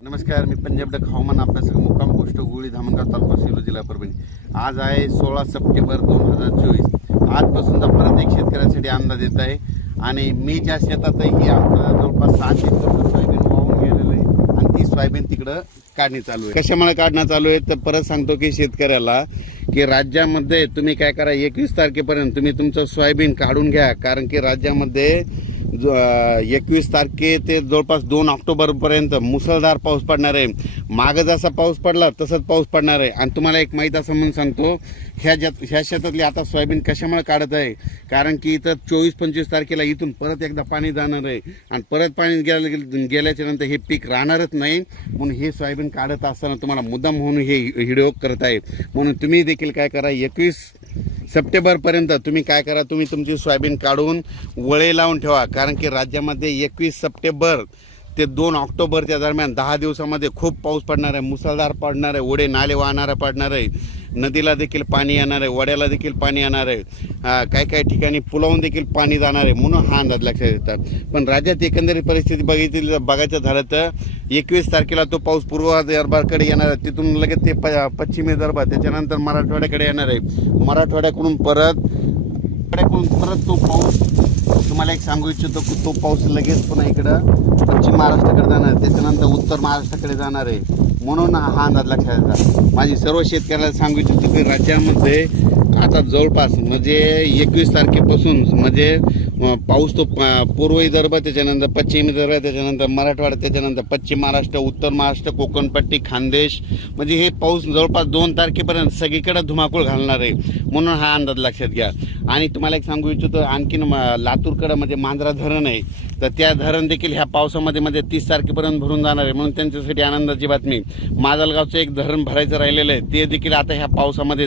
नमस्कार मी पंजाब डक हवामान अभ्यासक मुक्काम पोस्ट गुळी धामणगाव तालुका सेलू जिल्हा परभणी. आज आहे सोळा सप्टेंबर दोन हजार चोवीस. आजपासूनचा परत एक शेतकऱ्यांसाठी अंदाज येत आहे. आणि मी ज्या शेतात आहे ही आमचं जवळपास सात एकर सोयाबीन वाहून गेलेलं आहे. आणि ती सोयाबीन तिकडं काढणी चालू आहे. कशामुळे काढणं चालू आहे? तर परत सांगतो की शेतकऱ्याला की राज्यामध्ये तुम्ही काय करा एकवीस तारखेपर्यंत तुम्ही तुमचं सोयाबीन काढून घ्या. कारण की राज्यामध्ये एकवीस तारखे ते जवळपास दोन ऑक्टोबरपर्यंत मुसळधार पाऊस पडणार आहे. मागं जसा पाऊस पडला तसंच पाऊस पडणार आहे. आणि तुम्हाला एक माहीत असं म्हणून सांगतो ह्या ज्यात ह्या शेतातली आता सोयाबीन कशामुळे काढत आहे? कारण की इथं चोवीस पंचवीस तारखेला इथून परत एकदा पाणी जाणार आहे. आणि परत पाणी गेल्या गेल्याच्यानंतर हे पीक राहणारच नाही. म्हणून हे सोयाबीन काढत असताना तुम्हाला मुद्दाम म्हणून हे व्हिडिओ करत आहे. म्हणून तुम्ही देखील काय करा एकवीस सप्टेंबरपर्यंत तुम्ही काय करा तुम्ही तुमची सोयाबीन काढून वळे लावून ठेवा. कारण की राज्यामध्ये एकवीस सप्टेंबर ते दोन ऑक्टोबरच्या दरम्यान दहा दिवसामध्ये खूप पाऊस पडणार आहे मुसळधार पडणार आहे ओढे नाले वाहणारं पडणार आहे नदीला देखील पाणी येणार आहे वड्याला देखील पाणी येणार आहे काही काही ठिकाणी पुलावून देखील पाणी जाणार आहे म्हणून हा अंदाज लक्षात येतात पण राज्यात एकंदरीत परिस्थिती बघितली बघायचं झालं तर एकवीस तारखेला तो पाऊस पूर्व दरबारकडे येणार आहे. तिथून लगेच ते प पश्चिम दरबार त्याच्यानंतर मराठवाड्याकडे येणार आहे. मराठवाड्याकडून परत कडे परत तो पाऊस तुम्हाला एक सांगू इच्छितो की तो पाऊस लगेच पुन्हा इकडं पश्चिम महाराष्ट्राकडे जाणार आहे. त्याच्यानंतर उत्तर महाराष्ट्राकडे जाणार आहे म्हणून हा अंदाज लक्षात येतात माझी सर्व शेतकऱ्याला सांगू इच्छितो की राज्यामध्ये आता जवळपास म्हणजे एकवीस तारखेपासून म्हणजे पाऊस तो पूर्व विदर्भ त्याच्यानंतर पश्चिम विदर्भ त्याच्यानंतर मराठवाडा त्याच्यानंतर पश्चिम महाराष्ट्र उत्तर महाराष्ट्र कोकणपट्टी खानदेश. म्हणजे हे पाऊस जवळपास दोन तारखेपर्यंत सगळीकडे धुमाकूळ घालणार आहे. म्हणून हा अंदाज लक्षात घ्या. आणि तुम्हाला एक सांगू इच्छितो आणखीन म- लातूरकडं म्हणजे मांजरा धरण आहे. तर त्या धरण देखील ह्या पावसामध्ये म्हणजे तीस तारखेपर्यंत भरून जाणार आहे. म्हणून त्यांच्यासाठी आनंदाची बातमी. माजलगावचं एक धरण भरायचं राहिलेलं आहे. ते देखील आता ह्या पावसामध्ये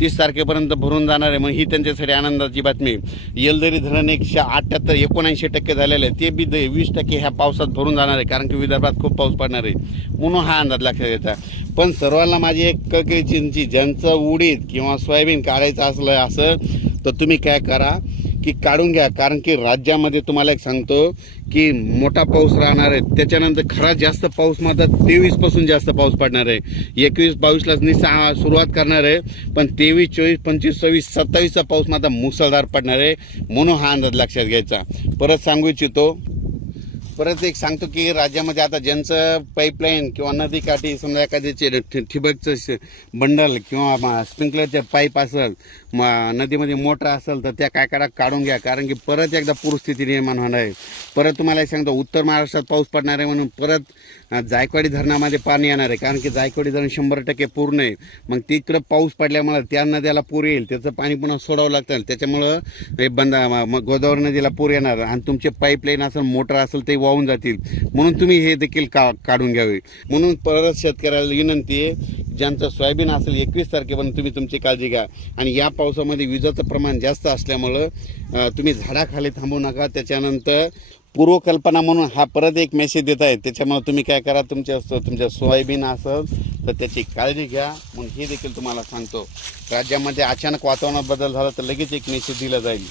तीस तारखेपर्यंत भरून जाणार आहे. मग ही त्यांच्यासाठी आनंदाची बातमी येलदरी धरण एकशे अठ्ठ्याहत्तर एकोणऐंशी टक्के झालेलं आहे ते बी द- वीस टक्के ह्या पावसात भरून जाणार आहे. कारण की विदर्भात खूप पाऊस पडणार आहे. म्हणून हा अंदाज लक्षात घ्यायचा पण सर्वांना माझी एक कळकळी ज्यांचं उडीद किंवा सोयाबीन काढायचं असलं असं तर तुम्ही काय करा. की काढून घ्या. कारण की राज्यामध्ये तुम्हाला एक सांगतो की मोठा पाऊस राहणार आहे. त्याच्यानंतर खरा जास्त पाऊस मात्र तेवीसपासून जास्त पाऊस पडणार आहे. एकवीस बावीसलाच निसा सुरुवात करणार आहे. पण तेवीस चोवीस पंचवीस सव्वीस सत्तावीसचा पाऊस मात्र मुसळधार पडणार आहे. म्हणून हा अंदाज लक्षात घ्यायचा. परत सांगू इच्छितो परत एक सांगतो की राज्यामध्ये आता ज्यांचं पाईपलाईन किंवा नदीकाठी समजा एखाद्याचे ठि- ठिबकचं बंडल किंवा स्प्रिंकलरचे पाईप असेल म नदीमध्ये मोटर असेल तर त्या काय काढा काढून घ्या. कारण की परत एकदा पूरस्थिती निर्माण होणार आहे. परत तुम्हाला एक सांगतो उत्तर महाराष्ट्रात पाऊस पडणार आहे म्हणून परत जायकवाडी धरणामध्ये पाणी येणार आहे. कारण की जायकवाडी धरण शंभर टक्के पूर्ण आहे. मग तिकडं पाऊस पडल्यामुळे त्या नद्याला पूर येईल. त्याचं पाणी पुन्हा सोडावं लागतं त्याच्यामुळं हे बंद मग गोदावरी नदीला पूर येणार. आणि तुमचे पाईपलाईन असेल मोटर असेल ते वाहून जातील. म्हणून तुम्ही हे देखील का काढून घ्यावे. म्हणून परत शेतकऱ्याला विनंती आहे ज्यांचं सोयाबीन असेल एकवीस तारखेपर्यंत तुम्ही तुमची काळजी घ्या. आणि या पावसामध्ये विजाचं प्रमाण जास्त असल्यामुळं तुम्ही झाडाखाली थांबू नका. त्याच्यानंतर पूर्वकल्पना म्हणून हा परत एक मेसेज देत आहे त्याच्यामुळे तुम्ही काय करा तुमच्या तुमच्या सोयाबीन असेल तर त्याची काळजी घ्या. म्हणून हे देखील तुम्हाला सांगतो. राज्यामध्ये अचानक वातावरणात बदल झाला तर लगेच एक मेसेज दिला जाईल.